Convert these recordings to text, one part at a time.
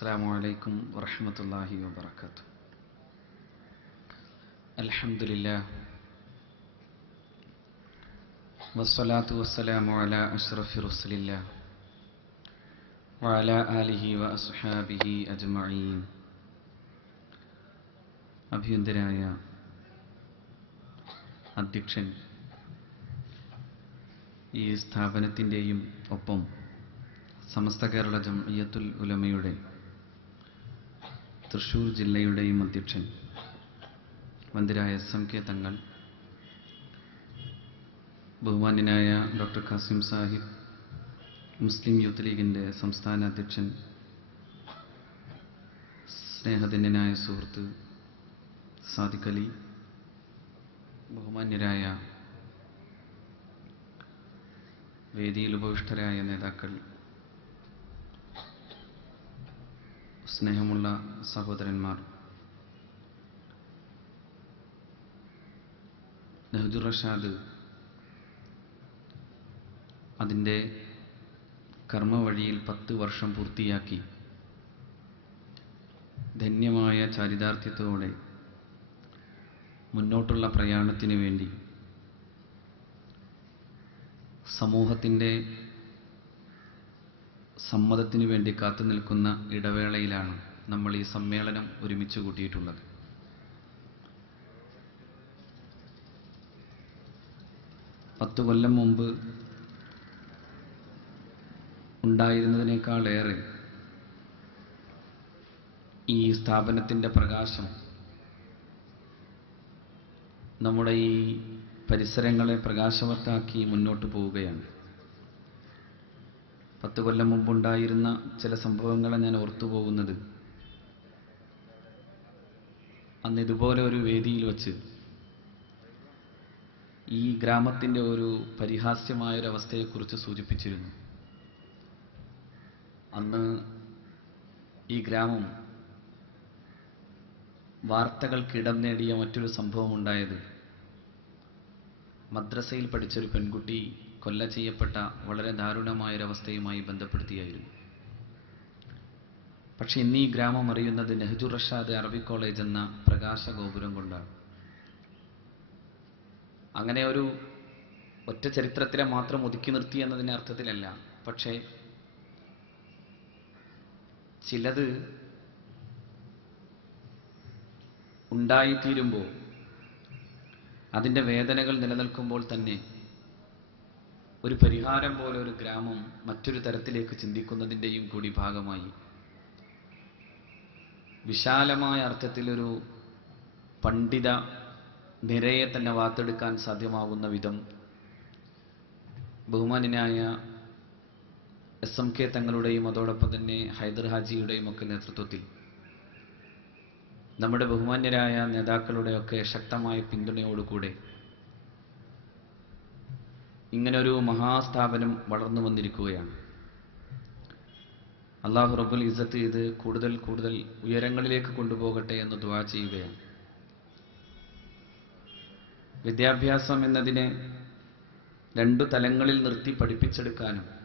السلام عليكم ورحمة الله وبركاته الحمد لله والصلاة والسلام على أشرف رسل الله وعلى آله وأصحابه أجمعين അഭ്യന്തരായ അധ്യക്ഷൻ ഈ സ്ഥാപനത്തിൻ്റെയും ഒപ്പം സമസ്ത കേരള ജംഇയ്യത്തുൽ ഉലമയുടെ തൃശൂർ ജില്ലയുടെയും അധ്യക്ഷൻ മന്ദിരായ എസ് എം കെ തങ്ങൾ ബഹുമാന്യനായ ഡോക്ടർ ഖാസിം സാഹിബ് മുസ്ലിം യൂത്ത് ലീഗിന്റെ സംസ്ഥാന അധ്യക്ഷൻ സ്നേഹധന്യനായ സുഹൃത്ത് സാദിഖ് അലി ബഹുമാന്യരായ വേദിയിൽ ഉപവിഷ്ടരായ നേതാക്കൾ സ്നേഹമുള്ള സഹോദരന്മാർ നെഹ്ജുർ റഷാദ് അതിന്റെ കർമ്മവഴിയിൽ പത്ത് വർഷം പൂർത്തിയാക്കി ധന്യമായ ചാരിതാർത്ഥ്യത്തോടെ മുന്നോട്ടുള്ള പ്രയാണത്തിന് വേണ്ടി സമൂഹത്തിന്റെ സമ്മതത്തിനു വേണ്ടി കാത്തു നിൽക്കുന്ന ഇടവേളയിലാണ് നമ്മൾ ഈ സമ്മേളനം ഒരുമിച്ച് കൂട്ടിയിട്ടുള്ളത്. പത്ത് കൊല്ലം മുമ്പ് ഉണ്ടായിരുന്നതിനേക്കാളേറെ ഈ സ്ഥാപനത്തിന്റെ പ്രകാശം നമ്മുടെ ഈ പരിസരങ്ങളെ പ്രകാശവത്താക്കി മുന്നോട്ട് പോവുകയാണ്. പത്ത് കൊല്ലം മുമ്പുണ്ടായിരുന്ന ചില സംഭവങ്ങളെ ഞാൻ ഓർത്തു പോകുന്നത്. അന്ന് ഇതുപോലെ ഒരു വേദിയിൽ വച്ച് ഈ ഗ്രാമത്തിന്റെ ഒരു പരിഹാസ്യമായൊരവസ്ഥയെക്കുറിച്ച് സൂചിപ്പിച്ചിരുന്നു. അന്ന് ഈ ഗ്രാമം വാർത്തകൾക്കിടം നേടിയ മറ്റൊരു സംഭവം ഉണ്ടായത് മദ്രസയിൽ പഠിച്ചൊരു പെൺകുട്ടി കൊല്ല ചെയ്യപ്പെട്ട വളരെ ദാരുണമായൊരവസ്ഥയുമായി ബന്ധപ്പെടുത്തിയായിരുന്നു. പക്ഷെ ഇന്ന് ഈ ഗ്രാമം അറിയുന്നത് നെഹ്ജു റഷാദ് അറബി കോളേജ് എന്ന പ്രകാശ ഗോപുരം കൊണ്ടാണ്. അങ്ങനെ ഒരു ഒറ്റ ചരിത്രത്തിലെ മാത്രം ഒതുക്കി നിർത്തി എന്നതിന്റെ അർത്ഥത്തിലല്ല. പക്ഷേ ചിലത് ഉണ്ടായിത്തീരുമ്പോൾ അതിന്റെ വേദനകൾ നിലനിൽക്കുമ്പോൾ തന്നെ ഒരു പരിഹാരം പോലെ ഒരു ഗ്രാമം മറ്റൊരു തരത്തിലേക്ക് ചിന്തിക്കുന്നതിന്റെയും കൂടി ഭാഗമായി. വിശാലമായ അർത്ഥത്തിലൊരു പണ്ഡിത നിരയെ തന്നെ വാർത്തെടുക്കാൻ സാധ്യമാകുന്ന വിധം ബഹുമാനായ എസ് എം കെ തങ്ങളുടെയും അതോടൊപ്പം തന്നെ ഹൈദർ ഹാജിയുടെയും ഒക്കെ നേതൃത്വത്തിൽ നമ്മുടെ ബഹുമാന്യരായ നേതാക്കളുടെയൊക്കെ ശക്തമായ പിന്തുണയോടുകൂടെ ഇങ്ങനൊരു മഹാസ്ഥാപനം വളർന്നു വന്നിരിക്കുകയാണ്. അള്ളാഹു റബുൽ ഇസത്ത് ഇത് കൂടുതൽ കൂടുതൽ ഉയരങ്ങളിലേക്ക് കൊണ്ടുപോകട്ടെ എന്ന് ദ്വാ ചെയ്യുകയാണ്. വിദ്യാഭ്യാസം എന്നതിനെ രണ്ടു തലങ്ങളിൽ നിർത്തി പഠിപ്പിച്ചെടുക്കാനും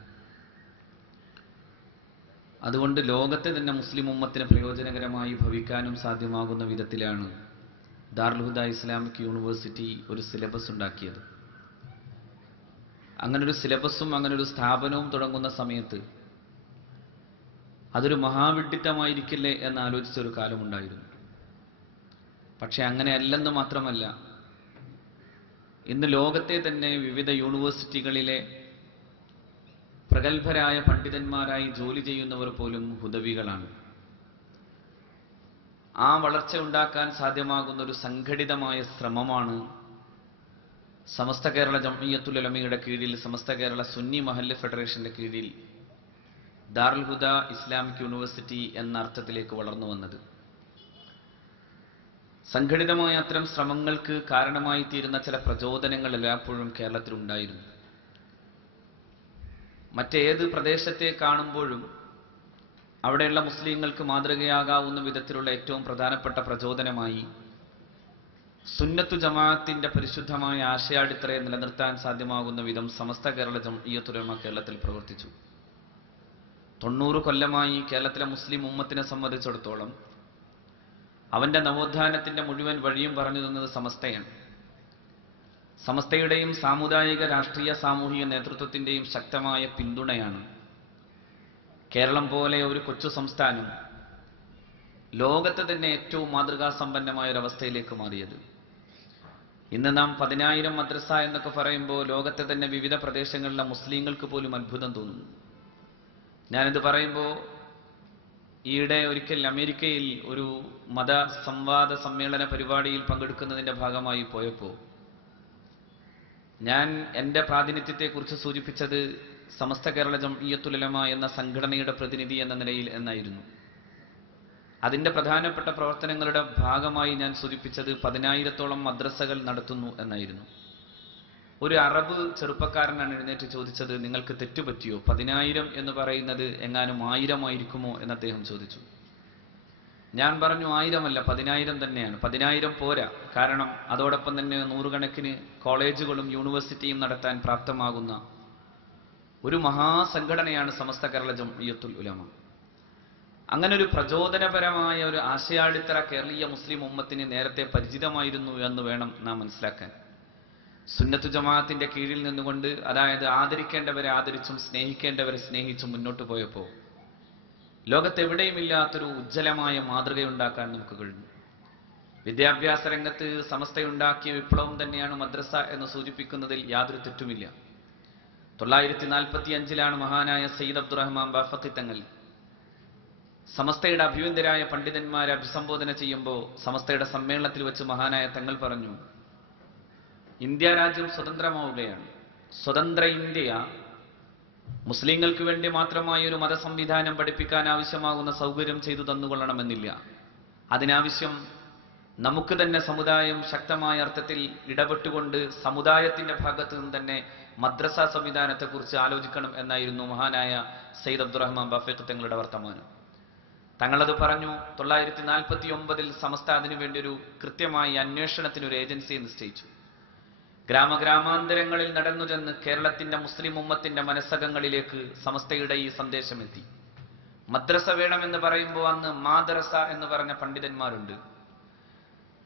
അതുകൊണ്ട് ലോകത്തെ തന്നെ മുസ്ലിം ഉമ്മത്തിന് പ്രയോജനകരമായി ഭവിക്കാനും സാധ്യമാകുന്ന വിധത്തിലാണ് ദാർൽഹുദ ഇസ്ലാമിക് യൂണിവേഴ്സിറ്റി ഒരു സിലബസ് ഉണ്ടാക്കിയത്. അങ്ങനൊരു സിലബസും അങ്ങനൊരു സ്ഥാപനവും തുടങ്ങുന്ന സമയത്ത് അതൊരു മഹാവിഡിത്തമായിരിക്കില്ലേ എന്ന് ആലോചിച്ച ഒരു കാലമുണ്ടായിരുന്നു. പക്ഷെ അങ്ങനെ അല്ലെന്ന് മാത്രമല്ല ഇന്ന് ലോകത്തെ തന്നെ വിവിധ യൂണിവേഴ്സിറ്റികളിലെ പ്രഗത്ഭരായ പണ്ഡിതന്മാരായി ജോലി ചെയ്യുന്നവർ പോലും ഹുദവികളാണ്. ആ വളർച്ച ഉണ്ടാക്കാൻ സാധ്യമാകുന്ന ഒരു സംഘടിതമായ ശ്രമമാണ് സമസ്ത കേരള ജംഇയ്യത്തുൽ ഉലമയുടെ കീഴിൽ സമസ്ത കേരള സുന്നി മഹല്ല് ഫെഡറേഷന്റെ കീഴിൽ ദാറുൽ ഹുദ ഇസ്ലാമിക് യൂണിവേഴ്സിറ്റി എന്ന അർത്ഥത്തിലേക്ക് വളർന്നു വന്നത്. സംഘടിതമായ അത്തരം ശ്രമങ്ങൾക്ക് കാരണമായി തീരുന്ന ചില പ്രചോദനങ്ങൾ എല്ലായ്പ്പോഴും കേരളത്തിലുണ്ടായിരുന്നു മറ്റേത് പ്രദേശത്തെ കാണുമ്പോഴും അവിടെയുള്ള മുസ്ലിങ്ങൾക്ക് മാതൃകയാകാവുന്ന വിധത്തിലുള്ള ഏറ്റവും പ്രധാനപ്പെട്ട പ്രചോദനമായി സുന്നത്തു ജമാഅത്തിന്റെ പരിശുദ്ധമായ ആശയാടിത്തറയെ നിലനിർത്താൻ സാധ്യമാകുന്ന വിധം സമസ്ത കേരള ജംഇയ്യത്തുലമ കേരളത്തിൽ പ്രവർത്തിച്ചു. തൊണ്ണൂറ് കൊല്ലമായി കേരളത്തിലെ മുസ്ലിം ഉമ്മത്തിനെ സംബന്ധിച്ചിടത്തോളം അവന്റെ നവോത്ഥാനത്തിന്റെ മുഴുവൻ വഴിയും പറഞ്ഞു തന്നത് സമസ്തയാണ്. സമസ്തയുടെയും സാമുദായിക രാഷ്ട്രീയ സാമൂഹിക നേതൃത്വത്തിന്റെയും ശക്തമായ പിന്തുണയാണ് കേരളം പോലെ ഒരു കൊച്ചു സംസ്ഥാനം ലോകത്തെ തന്നെ ഏറ്റവും മാതൃകാസമ്പന്നമായ ഒരു അവസ്ഥയിലേക്ക് മാറിയത്. ഇന്ന് നാം പതിനായിരം മദ്രസ എന്നൊക്കെ പറയുമ്പോൾ ലോകത്തെ തന്നെ വിവിധ പ്രദേശങ്ങളിലെ മുസ്ലിങ്ങൾക്ക് പോലും അത്ഭുതം തോന്നുന്നു. ഞാനിത് പറയുമ്പോൾ ഈയിടെ ഒരിക്കൽ അമേരിക്കയിൽ ഒരു മത സംവാദ സമ്മേളന പരിപാടിയിൽ പങ്കെടുക്കുന്നതിന്റെ ഭാഗമായി പോയപ്പോൾ ഞാൻ എന്റെ പ്രാതിനിധ്യത്തെക്കുറിച്ച് സൂചിപ്പിച്ചത് സമസ്ത കേരള ജംഇയ്യത്തുലമ എന്ന സംഘടനയുടെ പ്രതിനിധി എന്ന നിലയിൽ എന്നായിരുന്നു. അതിന്റെ പ്രധാനപ്പെട്ട പ്രവർത്തനങ്ങളുടെ ഭാഗമായി ഞാൻ സൂചിപ്പിച്ചത് പതിനായിരത്തോളം മദ്രസകൾ നടത്തുന്നു എന്നായിരുന്നു. ഒരു അറബ് ചെറുപ്പക്കാരനാണ് എഴുന്നേറ്റ് ചോദിച്ചത് നിങ്ങൾക്ക് തെറ്റുപറ്റിയോ? പതിനായിരം എന്ന് പറയുന്നത് എങ്ങാനും ആയിരമായിരിക്കുമോ? എന്ന് അദ്ദേഹം ചോദിച്ചു. ഞാൻ പറഞ്ഞു ആയിരമല്ല പതിനായിരം തന്നെയാണ്. പതിനായിരം പോരാ. കാരണം അതോടൊപ്പം തന്നെ നൂറുകണക്കിന് കോളേജുകളും യൂണിവേഴ്സിറ്റിയും നടത്താൻ പ്രാപ്തമാകുന്ന ഒരു മഹാസംഘടനയാണ് സമസ്ത കേരള ജംഇയ്യത്തുൽ ഉലമ. അങ്ങനെ ഒരു പ്രചോദനപരമായ ഒരു ആശയാടിത്തറ കേരളീയ മുസ്ലിം ഉമ്മത്തിന് നേരത്തെ പരിചിതമായിരുന്നു എന്ന് വേണം നാം മനസ്സിലാക്കാൻ. സുന്നത്തു ജമാഅത്തിന്റെ കീഴിൽ നിന്നുകൊണ്ട് അതായത് ആദരിക്കേണ്ടവരെ ആദരിച്ചും സ്നേഹിക്കേണ്ടവരെ സ്നേഹിച്ചും മുന്നോട്ട് പോയപ്പോൾ ലോകത്തെവിടെയും ഇല്ലാത്തൊരു ഉജ്ജ്വലമായ മാതൃകയുണ്ടാക്കാൻ നമുക്ക് കഴിഞ്ഞു. വിദ്യാഭ്യാസ രംഗത്ത് സമസ്തയുണ്ടാക്കിയ വിപ്ലവം തന്നെയാണ് മദ്രസ എന്ന് സൂചിപ്പിക്കുന്നതിൽ യാതൊരു തെറ്റുമില്ല. തൊള്ളായിരത്തി നാൽപ്പത്തി അഞ്ചിലാണ് മഹാനായ സയ്യിദ് അബ്ദുറഹ്മാൻ ബാഫത്തി തങ്ങൾ സമസ്തയുടെ അഭിവന്ദരായ പണ്ഡിതന്മാരെ അഭിസംബോധന ചെയ്യുമ്പോൾ സമസ്തയുടെ സമ്മേളനത്തിൽ വെച്ച് മഹാനായ തങ്ങൾ പറഞ്ഞു ഇന്ത്യ രാജ്യം സ്വതന്ത്രമാവുകയാണ്. സ്വതന്ത്ര ഇന്ത്യ മുസ്ലിങ്ങൾക്ക് വേണ്ടി മാത്രമായി ഒരു മതസംവിധാനം പഠിപ്പിക്കാൻ ആവശ്യമാകുന്ന സൗകര്യം ചെയ്തു തന്നുകൊള്ളണമെന്നില്ല. അതിനാവശ്യം നമുക്ക് തന്നെ സമുദായം ശക്തമായ അർത്ഥത്തിൽ ഇടപെട്ടുകൊണ്ട് സമുദായത്തിന്റെ ഭാഗത്ത് നിന്ന് തന്നെ മദ്രസ സംവിധാനത്തെക്കുറിച്ച് ആലോചിക്കണം എന്നായിരുന്നു മഹാനായ സയ്യിദ് അബ്ദുറഹ്മാൻ ബഫീഖ് തങ്ങളുടെ വർത്തമാനം. തങ്ങളത് പറഞ്ഞു തൊള്ളായിരത്തി നാൽപ്പത്തി ഒമ്പതിൽ സമസ്ത അതിനുവേണ്ടി ഒരു കൃത്യമായി അന്വേഷണത്തിന് ഒരു ഏജൻസിയെ നിശ്ചയിച്ചു. ഗ്രാമഗ്രാമാന്തരങ്ങളിൽ നടന്നു ചെന്ന് കേരളത്തിന്റെ മുസ്ലിം ഉമ്മത്തിന്റെ മനസ്സകങ്ങളിലേക്ക് സമസ്തയുടെ ഈ സന്ദേശം എത്തി മദ്രസ വേണമെന്ന് പറയുമ്പോൾ അന്ന് മാദ്രസ എന്ന് പറഞ്ഞ പണ്ഡിതന്മാരുണ്ട്.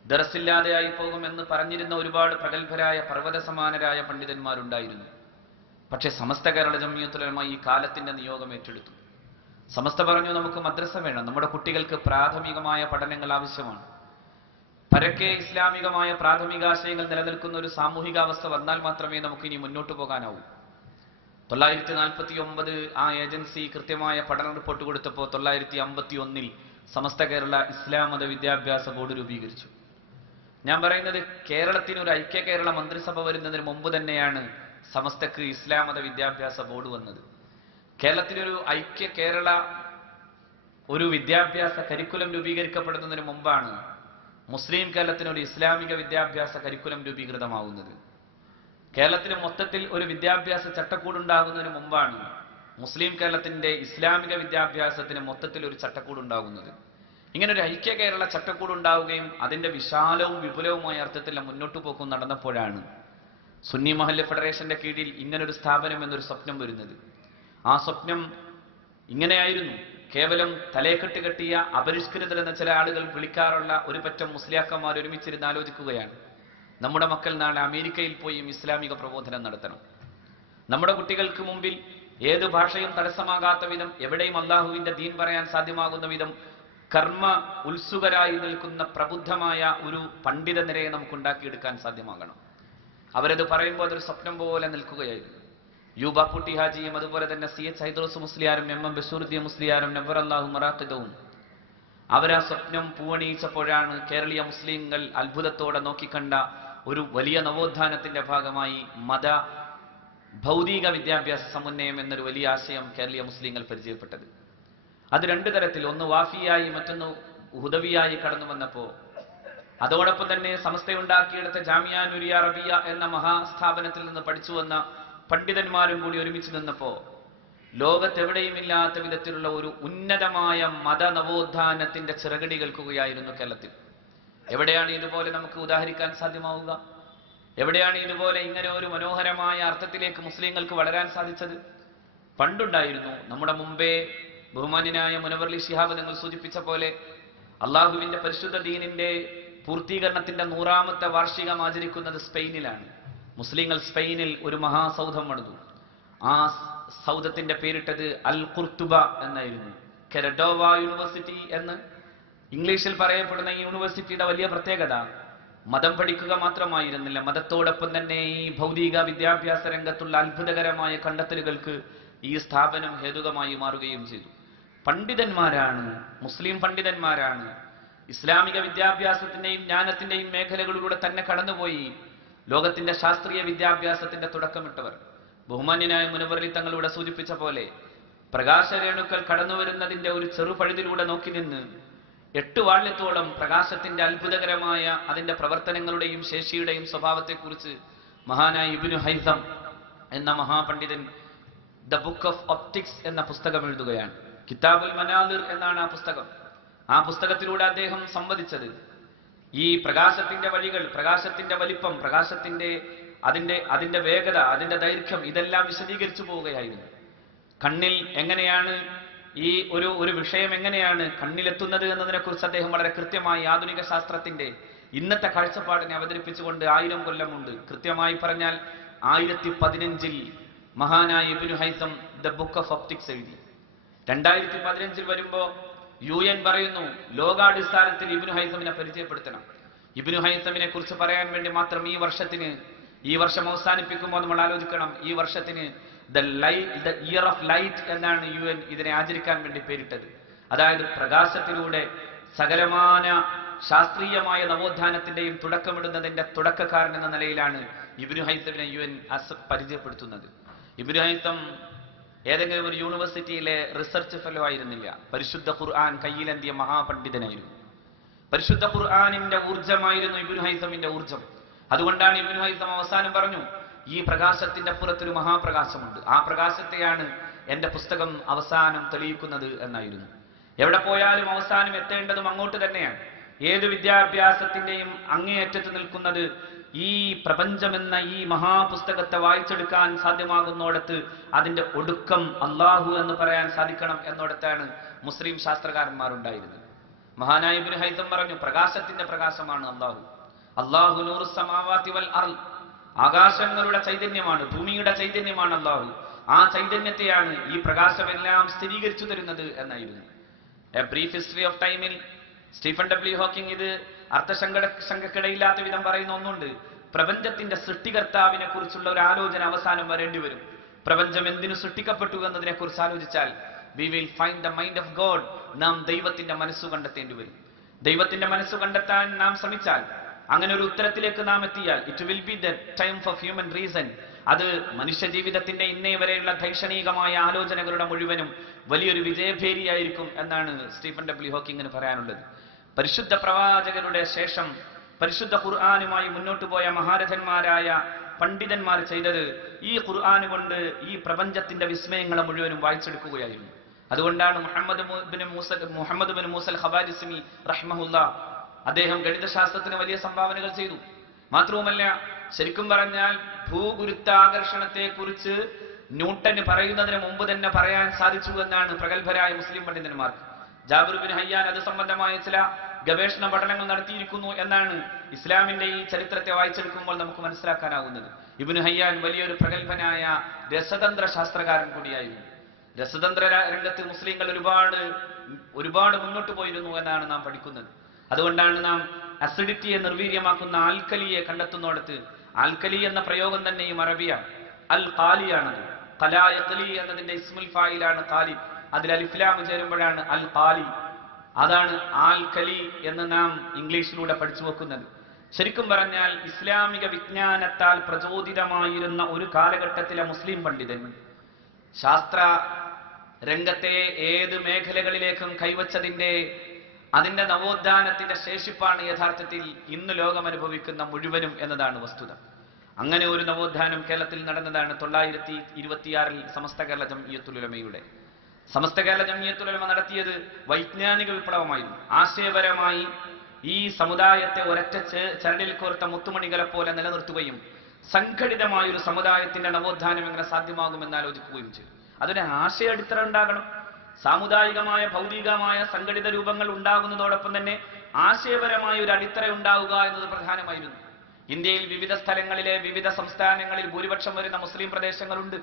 ദറസില്ലാതെയായി പോകുമെന്ന് പറഞ്ഞിരുന്ന ഒരുപാട് പ്രഗത്ഭരായ പർവത സമാനരായ പണ്ഡിതന്മാരുണ്ടായിരുന്നു. പക്ഷേ സമസ്ത കേരള ജമ്യത്തുലമായി ഈ കാലത്തിന്റെ നിയോഗം ഏറ്റെടുത്തു. സമസ്ത പറഞ്ഞു നമുക്ക് മദ്രസ വേണം. നമ്മുടെ കുട്ടികൾക്ക് പ്രാഥമികമായ പഠനങ്ങൾ ആവശ്യമാണ്. പരക്കെ ഇസ്ലാമികമായ പ്രാഥമികാശയങ്ങൾ നിലനിൽക്കുന്ന ഒരു സാമൂഹികാവസ്ഥ വന്നാൽ മാത്രമേ നമുക്ക് ഇനി മുന്നോട്ട് പോകാനാവൂ. തൊള്ളായിരത്തി നാൽപ്പത്തി ഒമ്പത് ആ ഏജൻസി കൃത്യമായ പഠന റിപ്പോർട്ട് കൊടുത്തപ്പോൾ തൊള്ളായിരത്തി അമ്പത്തി ഒന്നിൽ സമസ്ത കേരള ഇസ്ലാം മത വിദ്യാഭ്യാസ ബോർഡ് രൂപീകരിച്ചു. ഞാൻ പറയുന്നത് കേരളത്തിന് ഒരു ഐക്യ കേരള മന്ത്രിസഭ വരുന്നതിന് മുമ്പ് തന്നെയാണ് സമസ്തക്ക് ഇസ്ലാം മത വിദ്യാഭ്യാസ ബോർഡ് വന്നത്. കേരളത്തിലൊരു ഐക്യ കേരള ഒരു വിദ്യാഭ്യാസ കരിക്കുലം രൂപീകരിക്കപ്പെടുന്നതിന് മുമ്പാണ് മുസ്ലിം കേരളത്തിന് ഒരു ഇസ്ലാമിക വിദ്യാഭ്യാസ കരിക്കുലം രൂപീകൃതമാവുന്നത്. കേരളത്തിന് മൊത്തത്തിൽ ഒരു വിദ്യാഭ്യാസ ചട്ടക്കൂടുണ്ടാകുന്നതിന് മുമ്പാണ് മുസ്ലിം കേരളത്തിന്റെ ഇസ്ലാമിക വിദ്യാഭ്യാസത്തിന് മൊത്തത്തിൽ ഒരു ചട്ടക്കൂടുണ്ടാകുന്നത്. ഇങ്ങനെ ഒരു ഐക്യ കേരള ചട്ടക്കൂട് ഉണ്ടാവുകയും അതിന്റെ വിശാലവും വിപുലവുമായ അർത്ഥത്തിൽ മുന്നോട്ടു പോക്കും നടന്നപ്പോഴാണ് സുന്നി മഹല്ല് ഫെഡറേഷന്റെ കീഴിൽ ഇങ്ങനൊരു സ്ഥാപനം എന്നൊരു സ്വപ്നം വരുന്നത്. ആ സ്വപ്നം ഇങ്ങനെയായിരുന്നു. കേവലം തലേക്കെട്ട് കെട്ടിയ അപരിഷ്കൃതർ എന്ന ചില ആളുകൾ വിളിക്കാറുള്ള ഒരു പറ്റം മുസ്ലിയാക്കന്മാർ ഒരുമിച്ചിരുന്ന് ആലോചിക്കുകയാണ്. നമ്മുടെ മക്കൾ നാളെ അമേരിക്കയിൽ പോയും ഇസ്ലാമിക പ്രബോധനം നടത്തണം. നമ്മുടെ കുട്ടികൾക്ക് മുമ്പിൽ ഏത് ഭാഷയും തടസ്സമാകാത്ത വിധം എവിടെയും അള്ളാഹുവിന്റെ ദീൻ പറയാൻ സാധ്യമാകുന്ന വിധം കർമ്മ ഉത്സുകരായി നിൽക്കുന്ന പ്രബുദ്ധമായ ഒരു പണ്ഡിത നിരയെ നമുക്ക് ഉണ്ടാക്കിയെടുക്കാൻ സാധ്യമാകണം. അവരത് പറയുമ്പോൾ അതൊരു സ്വപ്നം പോലെ നിൽക്കുകയായിരുന്നു. യു ബാപ്പുട്ടി ഹാജിയും അതുപോലെ തന്നെ സി എച്ച് ഹൈദ്രോസ് മുസ്ലിയാരും എം എം ബഷൂറുദ്ദീൻ മുസ്ലിയാരും നബർ അള്ളാഹു മറാഖിദവും അവരാ സ്വപ്നം പൂവണിയിച്ചപ്പോഴാണ് കേരളീയ മുസ്ലിങ്ങൾ അത്ഭുതത്തോടെ നോക്കിക്കണ്ട ഒരു വലിയ നവോത്ഥാനത്തിന്റെ ഭാഗമായി മത ഭൗതിക വിദ്യാഭ്യാസ സമന്വയം എന്നൊരു വലിയ ആശയം കേരളീയ മുസ്ലിങ്ങൾ പരിചയപ്പെട്ടത്. അത് രണ്ടു തരത്തിൽ ഒന്ന് വാഫിയായി മറ്റൊന്ന് ഹുദവിയായി കടന്നു വന്നപ്പോ. അതോടൊപ്പം തന്നെ സമസ്തയുണ്ടാക്കിയെടുത്ത ജാമിയ നുരിയ റബിയ എന്ന മഹാസ്ഥാപനത്തിൽ നിന്ന് പഠിച്ചു വന്ന പണ്ഡിതന്മാരും കൂടി ഒരുമിച്ച് നിന്നപ്പോ ലോകത്തെവിടെയും ഇല്ലാത്ത വിധത്തിലുള്ള ഒരു ഉന്നതമായ മത നവോത്ഥാനത്തിന്റെ ചിറകടി കേൾക്കുകയായിരുന്നു കേരളത്തിൽ. എവിടെയാണ് ഇതുപോലെ നമുക്ക് ഉദാഹരിക്കാൻ സാധ്യമാവുക? എവിടെയാണ് ഇതുപോലെ ഇങ്ങനെ ഒരു മനോഹരമായ അർത്ഥത്തിലേക്ക് മുസ്ലിങ്ങൾക്ക് വളരാൻ സാധിച്ചത്? പണ്ടുണ്ടായിരുന്നു നമ്മുടെ മുമ്പേ ബഹുമാന്യനായ മുനവർലി ഷിഹാബ് നിങ്ങൾ സൂചിപ്പിച്ച പോലെ അള്ളാഹുവിന്റെ പരിശുദ്ധ ദീനിന്റെ പൂർത്തീകരണത്തിന്റെ നൂറാമത്തെ വാർഷികം ആചരിക്കുന്നത് സ്പെയിനിലാണ്. മുസ്ലിങ്ങൾ സ്പെയിനിൽ ഒരു മഹാസൗധം പണിതു. ആ സൗധത്തിന്റെ പേരിട്ടത് അൽ കുർത്തുബ എന്നായിരുന്നു. കെരഡോവ യൂണിവേഴ്സിറ്റി എന്ന് ഇംഗ്ലീഷിൽ പറയപ്പെടുന്ന ഈ യൂണിവേഴ്സിറ്റിയുടെ വലിയ പ്രത്യേകത മതം പഠിക്കുക മാത്രമായിരുന്നില്ല. മതത്തോടൊപ്പം തന്നെ ഈ ഭൗതിക വിദ്യാഭ്യാസ രംഗത്തുള്ള അത്ഭുതകരമായ കണ്ടെത്തലുകൾക്ക് ഈ സ്ഥാപനം ഹേതുകമായി മാറുകയും ചെയ്തു. പണ്ഡിതന്മാരാണ് മുസ്ലിം പണ്ഡിതന്മാരാണ് ഇസ്ലാമിക വിദ്യാഭ്യാസത്തിന്റെയും ജ്ഞാനത്തിന്റെയും മേഖലകളിലൂടെ തന്നെ കടന്നുപോയി ലോകത്തിന്റെ ശാസ്ത്രീയ വിദ്യാഭ്യാസത്തിന്റെ തുടക്കമിട്ടവർ ബഹുമാന്യനായ മുനവറലി തങ്ങളിലൂടെ സൂചിപ്പിച്ച പോലെ പ്രകാശരേണുക്കൾ കടന്നു വരുന്നതിന്റെ ഒരു ചെറുപഴുതിലൂടെ നോക്കി നിന്ന് എട്ട് വാള്യത്തോളം പ്രകാശത്തിന്റെ അത്ഭുതകരമായ അതിന്റെ പ്രവർത്തനങ്ങളുടെയും ശേഷിയുടെയും സ്വഭാവത്തെക്കുറിച്ച് മഹാനായ ഇബിനു ഹൈസം എന്ന മഹാപണ്ഡിതൻ ദ ബുക്ക് ഓഫ് ഒപ്റ്റിക്സ് എന്ന പുസ്തകം എഴുതുകയാണ്. കിതാബുൽ മനാദിർ എന്നാണ് ആ പുസ്തകം. ആ പുസ്തകത്തിലൂടെ അദ്ദേഹം സംവദിച്ചത് ഈ പ്രകാശത്തിന്റെ വഴികൾ പ്രകാശത്തിന്റെ വലിപ്പം പ്രകാശത്തിന്റെ അതിന്റെ അതിന്റെ വേഗത അതിന്റെ ദൈർഘ്യം ഇതെല്ലാം വിശദീകരിച്ചു പോവുകയായിരുന്നു. കണ്ണിൽ എങ്ങനെയാണ് ഈ ഒരു ഒരു വിഷയം എങ്ങനെയാണ് കണ്ണിലെത്തുന്നത് എന്നതിനെ കുറിച്ച് അദ്ദേഹം വളരെ കൃത്യമായി ആധുനിക ശാസ്ത്രത്തിന്റെ ഇന്നത്തെ കാഴ്ചപ്പാടിനെ അവതരിപ്പിച്ചുകൊണ്ട് ആയിരം കൊല്ലമുണ്ട്. കൃത്യമായി പറഞ്ഞാൽ ആയിരത്തി പതിനഞ്ചിൽ മഹാനായ Ibn Haytham the book of optics എഴുതി. രണ്ടായിരത്തി പതിനഞ്ചിൽ വരുമ്പോ യു എൻ പറയുന്നു ലോകാടിസ്ഥാനത്തിൽ ഇബിനു ഹൈസമിനെ പരിചയപ്പെടുത്തണം. ഇബിനു ഹൈസമിനെ കുറിച്ച് പറയാൻ വേണ്ടി മാത്രം ഈ വർഷത്തിന് ഈ വർഷം അവസാനിപ്പിക്കുമ്പോൾ നമ്മൾ ആലോചിക്കണം. ഈ വർഷത്തിന് the light the year of light എന്നാണ് യു എൻ ഇതിനെ ആചരിക്കാൻ വേണ്ടി പേരിട്ടത്. അതായത് പ്രകാശത്തിലൂടെ സകലമാന ശാസ്ത്രീയമായ നവോത്ഥാനത്തിന്റെയും തുടക്കമിടുന്നതിന്റെ തുടക്കക്കാരൻ എന്ന നിലയിലാണ് ഇബിനു ഹൈസമിനെ യു എൻ പരിചയപ്പെടുത്തുന്നത്. ഇബിനു ഹൈസം ഏതെങ്കിലും ഒരു യൂണിവേഴ്സിറ്റിയിലെ റിസർച്ച് ഫെലോ ആയിരുന്നില്ല. പരിശുദ്ധ ഖുർആൻ കയ്യിലെന്തിയ മഹാപണ്ഡിതനായിരുന്നു. പരിശുദ്ധ ഖുർആാനിന്റെ ഊർജമായിരുന്നു ഇബിൻ ഹൈസമിന്റെ ഊർജം അതുകൊണ്ടാണ് ഇബിൻ ഹൈസം അവസാനം പറഞ്ഞു ഈ പ്രകാശത്തിന്റെ പുറത്തൊരു മഹാപ്രകാശമുണ്ട്. ആ പ്രകാശത്തെയാണ് എന്റെ പുസ്തകം അവസാനം തെളിയിക്കുന്നത് എന്നായിരുന്നു. എവിടെ പോയാലും അവസാനം എത്തേണ്ടതും അങ്ങോട്ട് തന്നെയാണ്. ഏത് വിദ്യാഭ്യാസത്തിന്റെയും അങ്ങേയറ്റത്ത് നിൽക്കുന്നത് ഈ പ്രപഞ്ചമെന്ന ഈ മഹാപുസ്തകത്തെ വായിച്ചെടുക്കാൻ സാധ്യമാകുന്നോടത്ത് അതിന്റെ ഒടുക്കം അള്ളാഹു എന്ന് പറയാൻ സാധിക്കണം എന്നോടത്താണ് മുസ്ലിം ശാസ്ത്രകാരന്മാരുണ്ടായിരുന്നത്. മഹാനായ ഇബ്നു ഹൈതം പറഞ്ഞു പ്രകാശത്തിന്റെ പ്രകാശമാണ് അള്ളാഹു അള്ളാഹു നൂറു സമാവാതി വൽ അർൾ ആകാശങ്ങളുടെ ചൈതന്യമാണ് ഭൂമിയുടെ ചൈതന്യമാണ് അള്ളാഹു ആ ചൈതന്യത്തെയാണ് ഈ പ്രകാശമെല്ലാം സ്ഥിരീകരിച്ചു തരുന്നത് എന്നായിരുന്നു. എ ബ്രീഫ് ഹിസ്റ്ററി ഓഫ് ടൈമിൽ സ്റ്റീഫൻ ഡബ്ല്യു ഹോക്കിംഗ് ഇത് അർത്ഥശങ്ക ശങ്കക്കിടയില്ലാത്ത വിധം പറയുന്ന ഒന്നുണ്ട്. പ്രപഞ്ചത്തിന്റെ സൃഷ്ടികർത്താവിനെ കുറിച്ചുള്ള ഒരു ആലോചന അവസാനം വരേണ്ടി വരും. പ്രപഞ്ചം എന്തിനു സൃഷ്ടിക്കപ്പെട്ടു എന്നതിനെ കുറിച്ച് ആലോചിച്ചാൽ we will find the mind of God നാം ദൈവത്തിന്റെ മനസ്സ് കണ്ടെത്തേണ്ടി വരും. ദൈവത്തിന്റെ മനസ്സ് കണ്ടെത്താൻ നാം ശ്രമിച്ചാൽ അങ്ങനെ ഒരു ഉത്തരത്തിലേക്ക് നാം എത്തിയാൽ it will be the time for human reason അത് മനുഷ്യ ജീവിതത്തിന്റെ ഇന്നേ വരെയുള്ള ധൈഷണീകമായ ആലോചനകളുടെ മുഴുവനും വലിയൊരു വിജയഭേരിയായിരിക്കും എന്നാണ് സ്റ്റീഫൻ ഡബ്ല്യു ഹോക്കിങ്ങിന് പറയാനുള്ളത്. പരിശുദ്ധ പ്രവാചകരുടെ ശേഷം പരിശുദ്ധ ഖുർആാനുമായി മുന്നോട്ടു പോയ മഹാരഥന്മാരായ പണ്ഡിതന്മാർ ചെയ്തത് ഈ ഖുർആൻ കൊണ്ട് ഈ പ്രപഞ്ചത്തിന്റെ വിസ്മയങ്ങളെ മുഴുവനും വായിച്ചെടുക്കുകയായിരുന്നു. അതുകൊണ്ടാണ് Muhammad bin Musa Muhammad bin Musa al Khwarizmi റഹ്മഹുല്ല അദ്ദേഹം ഗണിതശാസ്ത്രത്തിന് വലിയ സംഭാവനകൾ ചെയ്തു. മാത്രവുമല്ല ശരിക്കും പറഞ്ഞാൽ ഭൂഗുരുത്താകർഷണത്തെ കുറിച്ച് ന്യൂട്ടന് പറയുന്നതിന് മുമ്പ് തന്നെ പറയാൻ സാധിച്ചു എന്നാണ് പ്രഗത്ഭരായ മുസ്ലിം പണ്ഡിതന്മാർക്ക് ജാബിർ ബിൻ ഹയ്യാൻ അത് സംബന്ധമായ ചില ഗവേഷണ പഠനങ്ങൾ നടത്തിയിരിക്കുന്നു എന്നാണ് ഇസ്ലാമിന്റെ ഈ ചരിത്രത്തെ വായിച്ചെടുക്കുമ്പോൾ നമുക്ക് മനസ്സിലാക്കാനാവുന്നത്. ഇബിന് ഹയ്യാൻ വലിയൊരു പ്രഗത്ഭനായ രസതന്ത്ര ശാസ്ത്രകാരൻ കൂടിയായിരുന്നു. രസതന്ത്ര രംഗത്ത് മുസ്ലിങ്ങൾ ഒരുപാട് ഒരുപാട് മുന്നോട്ട് പോയിരുന്നു എന്നാണ് നാം പഠിക്കുന്നത്. അതുകൊണ്ടാണ് നാം അസിഡിറ്റിയെ നിർവീര്യമാക്കുന്ന ആൽക്കലിയെ കണ്ടെത്തുന്നിടത്ത് ആൽക്കലി എന്ന പ്രയോഗം തന്നെയും അറബിയാണ് അൽ കാലിയാണത് കലാ എന്നതിന്റെ ഇസ്മുൽ ഫായിലാണ് ഖാലി അതിൽ അലിഫ്ലാം ചേരുമ്പോഴാണ് അൽ ഖാലി അതാണ് ആൽ ആൽക്കലി എന്ന് നാം ഇംഗ്ലീഷിലൂടെ പഠിച്ചു വെക്കുന്നത്. ശരിക്കും പറഞ്ഞാൽ ഇസ്ലാമിക വിജ്ഞാനത്താൽ പ്രചോദിതമായിരുന്ന ഒരു കാലഘട്ടത്തിലെ മുസ്ലിം പണ്ഡിതൻ ശാസ്ത്ര രംഗത്തെ ഏത് മേഖലകളിലേക്കും കൈവച്ചതിന്റെ അതിന്റെ നവോത്ഥാനത്തിന്റെ ശേഷിപ്പാണ് യഥാർത്ഥത്തിൽ ഇന്ന് ലോകം അനുഭവിക്കുന്ന മുഴുവനും എന്നതാണ് വസ്തുത. അങ്ങനെ ഒരു നവോത്ഥാനം കേരളത്തിൽ നടന്നതാണ് തൊള്ളായിരത്തി ഇരുപത്തിയാറിൽ സമസ്ത കേരള ജംഇയ്യത്തുലമയുടെ സമസ്ത കേരള ജമിയത്തുലമ നടത്തിയത് വൈജ്ഞാനിക വിപ്ലവമായിരുന്നു. ആശയപരമായി ഈ സമുദായത്തെ ഒരറ്റ ചരടിൽ കോർത്ത മുത്തുമണികളെ പോലെ നിലനിർത്തുകയും സംഘടിതമായ ഒരു സമുദായത്തിന്റെ നവോത്ഥാനം എങ്ങനെ സാധ്യമാകുമെന്ന് ആലോചിക്കുകയും ചെയ്തു. അതിന് ആശയ അടിത്തറ ഉണ്ടാകണം. സാമുദായികമായ ഭൗതികമായ സംഘടിത രൂപങ്ങൾ ഉണ്ടാകുന്നതോടൊപ്പം തന്നെ ആശയപരമായ ഒരു അടിത്തറ ഉണ്ടാവുക എന്നത് പ്രധാനമായിരുന്നു. ഇന്ത്യയിൽ വിവിധ സ്ഥലങ്ങളിലെ വിവിധ സംസ്ഥാനങ്ങളിൽ ഭൂരിപക്ഷം വരുന്ന മുസ്ലിം പ്രദേശങ്ങളുണ്ട്.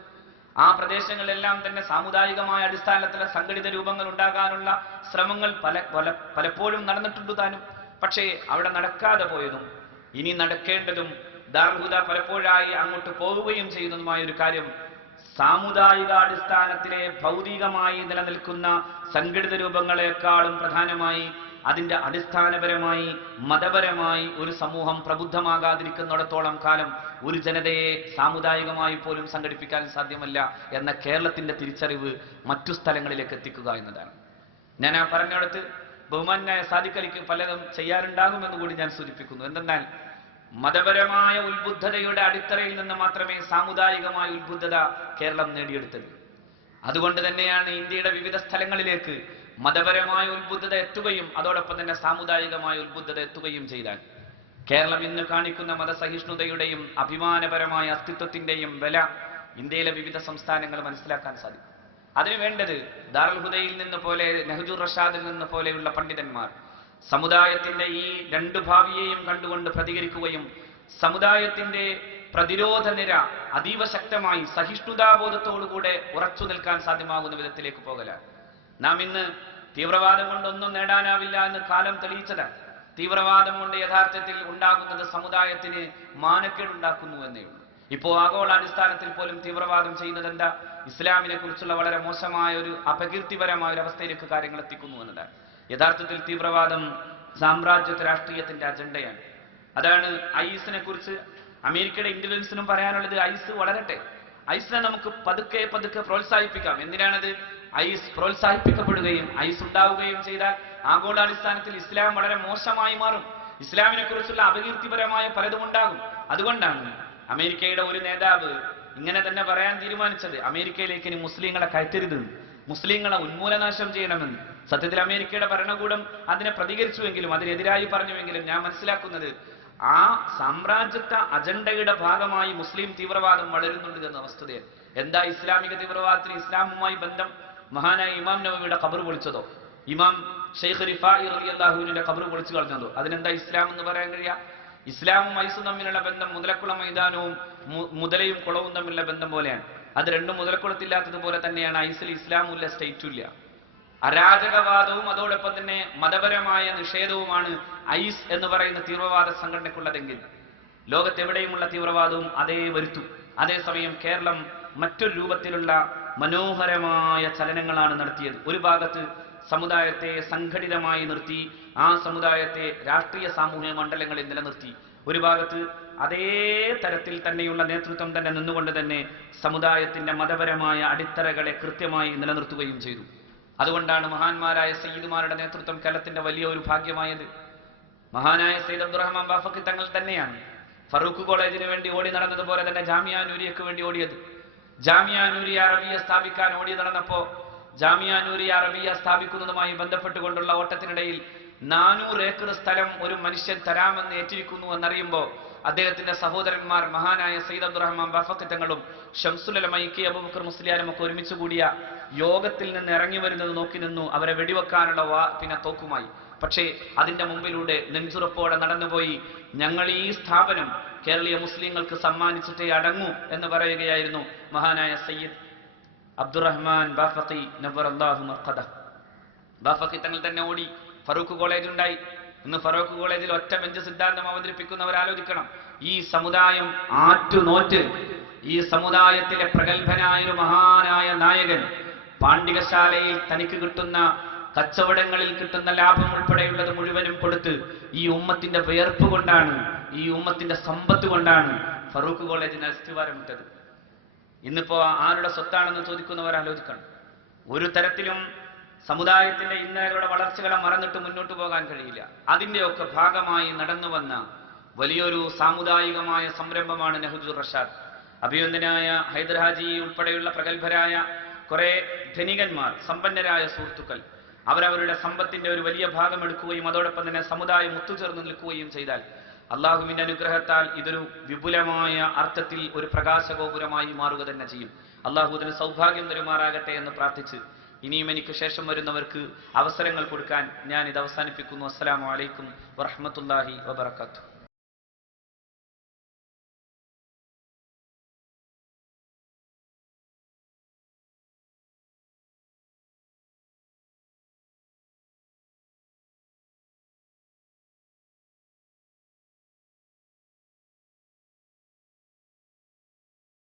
ആ പ്രദേശങ്ങളിലെല്ലാം തന്നെ സാമുദായികമായ അടിസ്ഥാനത്തിൽ സംഘടിത രൂപങ്ങൾ ഉണ്ടാകാനുള്ള ശ്രമങ്ങൾ പല പല പലപ്പോഴും നടന്നിട്ടുണ്ട് താനും. പക്ഷേ അവിടെ നടക്കാതെ പോയതും ഇനി നടക്കേണ്ടതും ദാർഹുദ പലപ്പോഴായി അങ്ങോട്ട് പോവുകയും ചെയ്യുന്നതുമായ ഒരു കാര്യം സാമുദായികാടിസ്ഥാനത്തിലെ ഭൗതികമായി നിലനിൽക്കുന്ന സംഘടിത രൂപങ്ങളെക്കാളും പ്രധാനമായി അതിന്റെ അടിസ്ഥാനപരമായി മതപരമായി ഒരു സമൂഹം പ്രബുദ്ധമാകാതിരിക്കുന്നിടത്തോളം കാലം ഒരു ജനതയെ സാമുദായികമായി പോലും സംഘടിപ്പിക്കാൻ സാധ്യമല്ല എന്ന കേരളത്തിന്റെ തിരിച്ചറിവ് മറ്റു സ്ഥലങ്ങളിലേക്ക് എത്തിക്കുക എന്നതാണ്. ഞാൻ ആ പറഞ്ഞിടത്ത് ബഹുമാനായ സാധിക്കലിക്ക് പലതും ചെയ്യാറുണ്ടാകുമെന്ന് കൂടി ഞാൻ സൂചിപ്പിക്കുന്നു. എന്തെന്നാൽ മതപരമായ ഉത്ബുദ്ധതയുടെ അടിത്തറയിൽ നിന്ന് മാത്രമേ സാമുദായികമായ ഉത്ബുദ്ധത കേരളം നേടിയെടുത്തത്. അതുകൊണ്ട് തന്നെയാണ് ഇന്ത്യയുടെ വിവിധ സ്ഥലങ്ങളിലേക്ക് മതപരമായ ഉത്ബുദ്ധത എത്തുകയും അതോടൊപ്പം തന്നെ സാമുദായികമായ ഉത്ബുദ്ധത എത്തുകയും ചെയ്താൽ കേരളം ഇന്ന് കാണിക്കുന്ന മതസഹിഷ്ണുതയുടെയും അഭിമാനപരമായ അസ്തിത്വത്തിന്റെയും വില ഇന്ത്യയിലെ വിവിധ സംസ്ഥാനങ്ങൾ മനസ്സിലാക്കാൻ സാധിക്കും. അതിനു വേണ്ടത് ദാറുൽ ഹുദയിൽ നിന്ന് പോലെ നെഹ്ജുർ റഷാദിൽ നിന്ന് പോലെയുള്ള പണ്ഡിതന്മാർ സമുദായത്തിന്റെ ഈ രണ്ടു ഭാവിയെയും കണ്ടുകൊണ്ട് പ്രതികരിക്കുകയും സമുദായത്തിന്റെ പ്രതിരോധ നിര അതീവ ശക്തമായി സഹിഷ്ണുതാബോധത്തോടുകൂടെ ഉറച്ചു നിൽക്കാൻ സാധ്യമാകുന്ന വിധത്തിലേക്ക് പോകലാണ്. നാം ഇന്ന് തീവ്രവാദം കൊണ്ടൊന്നും നേടാനാവില്ല എന്ന് കാലം തെളിയിച്ചതാണ്. തീവ്രവാദം കൊണ്ട് യഥാർത്ഥത്തിൽ ഉണ്ടാകുന്നത് സമുദായത്തിന് മാനക്കേടുണ്ടാക്കുന്നു എന്നേ ഉള്ളൂ. ആഗോള അടിസ്ഥാനത്തിൽ പോലും തീവ്രവാദം ചെയ്യുന്നത് എന്താ ഇസ്ലാമിനെ കുറിച്ചുള്ള വളരെ മോശമായ ഒരു അപകീർത്തിപരമായ ഒരു അവസ്ഥയിലേക്ക് കാര്യങ്ങൾ എത്തിക്കുന്നു എന്നതാണ്. യഥാർത്ഥത്തിൽ തീവ്രവാദം സാമ്രാജ്യത്വ രാഷ്ട്രീയത്തിന്റെ അജണ്ടയാണ്. അതാണ് ഐസിനെ കുറിച്ച് അമേരിക്കയുടെ ഇന്റലിജൻസിനും പറയാനുള്ളത് ഐസ് വളരട്ടെ. ഐസിനെ നമുക്ക് പതുക്കെ പതുക്കെ പ്രോത്സാഹിപ്പിക്കാം. എന്തിനാണത്? ഐസ് പ്രോത്സാഹിപ്പിക്കപ്പെടുകയും ഐസ് ഉണ്ടാവുകയും ചെയ്താൽ ആഗോളാടിസ്ഥാനത്തിൽ ഇസ്ലാം വളരെ മോശമായി മാറും. ഇസ്ലാമിനെ കുറിച്ചുള്ള അപകീർത്തിപരമായ പലതും ഉണ്ടാകും. അതുകൊണ്ടാണ് അമേരിക്കയുടെ ഒരു നേതാവ് ഇങ്ങനെ തന്നെ പറയാൻ തീരുമാനിച്ചത്. അമേരിക്കയിലേക്ക് ഇനി മുസ്ലിങ്ങളെ കയറ്റരുത്. മുസ്ലിങ്ങളെ ഉന്മൂലനാശം ചെയ്യണമെന്ന്. സത്യത്തിൽ അമേരിക്കയുടെ ഭരണകൂടം അതിനെ പ്രതികരിച്ചുവെങ്കിലും അതിനെതിരായി പറഞ്ഞുവെങ്കിലും ഞാൻ മനസ്സിലാക്കുന്നത് ആ സാമ്രാജ്യത്വ അജണ്ടയുടെ ഭാഗമായി മുസ്ലിം തീവ്രവാദം വളരുന്നുണ്ട് എന്ന വസ്തുതയാണ്. എന്താ ഇസ്ലാമിക തീവ്രവാദത്തിന് ഇസ്ലാമുമായി ബന്ധം? മഹാനായ ഇമാം നബിയുടെ കബർ പൊളിച്ചതോ? ഇമാം ഷെയ്ഖ് റിഫായി അള്ളാഹുവിന്റെ കബർ പൊളിച്ചു കളഞ്ഞതോ? അതിനെന്താ ഇസ്ലാം എന്ന് പറയാൻ കഴിയാ? ഇസ്ലാമും ഐസും തമ്മിലുള്ള ബന്ധം മുതലക്കുള മൈതാനവും മുതലയും കുളവും തമ്മിലുള്ള ബന്ധം പോലെയാണ്. അത് രണ്ടും മുതലക്കുളത്തില്ലാത്തതുപോലെ തന്നെയാണ് ഐസിൽ ഇസ്ലാമും ഇല്ല സ്റ്റേറ്റും ഇല്ല. അരാജകവാദവും അതോടൊപ്പം തന്നെ മതപരമായ നിഷേധവുമാണ് ഐസ് എന്ന് പറയുന്ന തീവ്രവാദ സംഘടനയ്ക്കുള്ളതെങ്കിൽ ലോകത്തെവിടെയുമുള്ള തീവ്രവാദവും അതേ വരുത്തും. അതേസമയം കേരളം മറ്റൊരു രൂപത്തിലുള്ള മനോഹരമായ ചലനങ്ങളാണ് നടത്തിയത്. ഒരു ഭാഗത്ത് സമുദായത്തെ സംഘടിതമായി നിർത്തി ആ സമുദായത്തെ രാഷ്ട്രീയ സാമൂഹിക മണ്ഡലങ്ങളിൽ നിലനിർത്തി. ഒരു ഭാഗത്ത് അതേ തരത്തിൽ തന്നെയുള്ള നേതൃത്വം തന്നെ നിന്നുകൊണ്ട് തന്നെ സമുദായത്തിന്റെ മതപരമായ അടിത്തറകളെ കൃത്യമായി നിലനിർത്തുകയും ചെയ്തു. അതുകൊണ്ടാണ് മഹാന്മാരായ സയ്യിദുമാരുടെ നേതൃത്വം കേരളത്തിന്റെ വലിയ ഒരു ഭാഗ്യമായത്. മഹാനായ സയ്യിദ് അബ്ദുറഹ്മാൻ ബാഫക്കി തങ്ങൾ തന്നെയാണ് ഫറൂഖ് കോളേജിന് വേണ്ടി ഓടി നടന്നതുപോലെ തന്നെ ജാമിയാനൂരിയക്ക് വേണ്ടി ഓടിയത്. ജാമിയ നൂരിയ അറബിയ സ്ഥാപിക്കാൻ ഓടി നടന്നപ്പോ ജാമിയാനൂരിയ അറബിയ സ്ഥാപിക്കുന്നതുമായി ബന്ധപ്പെട്ടുകൊണ്ടുള്ള ഓട്ടത്തിനിടയിൽ നാനൂറ് ഏക്കർ സ്ഥലം ഒരു മനുഷ്യൻ തരാമെന്ന് ഏറ്റിരിക്കുന്നു എന്നറിയുമ്പോൾ അദ്ദേഹത്തിന്റെ സഹോദരന്മാർ മഹാനായ സയ്യിദ് അബ്ദുറഹ്മാൻ ബാഫക്കി തങ്ങളും ഷംസുലമ കെ അബൂബക്കർ മുസ്ലിയാരും ഒക്കെ ഒരുമിച്ച് കൂടിയ യോഗത്തിൽ നിന്ന് ഇറങ്ങി വരുന്നത് നോക്കി നിന്നു. അവരെ വെടിവെക്കാനുള്ള വാ പിന്നെ തോക്കുമായി. പക്ഷേ അതിന്റെ മുമ്പിലൂടെ നെഞ്ചുറപ്പോടെ നടന്നുപോയി. ഞങ്ങൾ ഈ സ്ഥാപനം കേരളീയ മുസ്ലിങ്ങൾക്ക് സമ്മാനിച്ചിട്ടേ അടങ്ങൂ എന്ന് പറയുകയായിരുന്നു മഹാനായ സയ്യിദ് അബ്ദുറഹ്മാൻ ബാഫക്കി അള്ളാഹു മർഖദ ബാഫക്കി തങ്ങൾ തന്നെ ഓടി ഫറൂഖ് കോളേജ് ഉണ്ടായി. ഇന്ന് ഫറൂഖ് കോളേജിൽ ഒറ്റ ബെഞ്ച് സിദ്ധാന്തം അവതരിപ്പിക്കുന്നവർ ആലോചിക്കണം. ഈ സമുദായം ആറ്റുനോറ്റ് ഈ സമുദായത്തിലെ പ്രഗത്ഭനായ ഒരു മഹാനായ നായകൻ പാണ്ഡികശാലയിൽ തനിക്ക് കിട്ടുന്ന കച്ചവടങ്ങളിൽ കിട്ടുന്ന ലാഭം ഉൾപ്പെടെയുള്ളത് മുഴുവനും കൊടുത്ത് ഈ ഉമ്മത്തിന്റെ വിയർപ്പ് കൊണ്ടാണ് ഈ ഉമ്മത്തിന്റെ സമ്പത്ത് കൊണ്ടാണ് ഫറൂഖ് കോളേജിന് അസ്ഥിവാരം ഇട്ടത് ഇന്നിപ്പോ ആരുടെ സ്വത്താണെന്ന് ചോദിക്കുന്നവർ ആലോചിക്കണം. ഒരു തരത്തിലും സമുദായത്തിന്റെ ഇന്നലകളുടെ വളർച്ചകളെ മറന്നിട്ട് മുന്നോട്ട് പോകാൻ കഴിയില്ല. അതിന്റെയൊക്കെ ഭാഗമായി നടന്നു വന്ന വലിയൊരു സാമുദായികമായ സംരംഭമാണ് നെഹ്ജുർ റഷാദ്. അഭിനന്ദനായ ഹൈദർഹാജി ഉൾപ്പെടെയുള്ള പ്രഗത്ഭരായ കുറെ ധനികന്മാർ സമ്പന്നരായ സുഹൃത്തുക്കൾ. അവരവരുടെ സമ്പത്തിന്റെ ഒരു വലിയ ഭാഗം എടുക്കുകയും അതോടൊപ്പം തന്നെ സമുദായം ഒത്തുചേർന്ന് നിൽക്കുകയും ചെയ്താൽ അള്ളാഹുവിന്റെ അനുഗ്രഹത്താൽ ഇതൊരു വിപുലമായ അർത്ഥത്തിൽ ഒരു പ്രകാശഗോപുരമായി മാറുക തന്നെ ചെയ്യും. അള്ളാഹുദിന് സൗഭാഗ്യം തരുമാറാകട്ടെ എന്ന് പ്രാർത്ഥിച്ച് ഇനിയും എനിക്ക് ശേഷം വരുന്നവർക്ക് അവസരങ്ങൾ കൊടുക്കാൻ ഞാൻ ഇത് അവസാനിപ്പിക്കുന്നു. അസ്സലാമു അലൈക്കും വറഹ്മത്തുള്ളാഹി വബറകാതുഹു.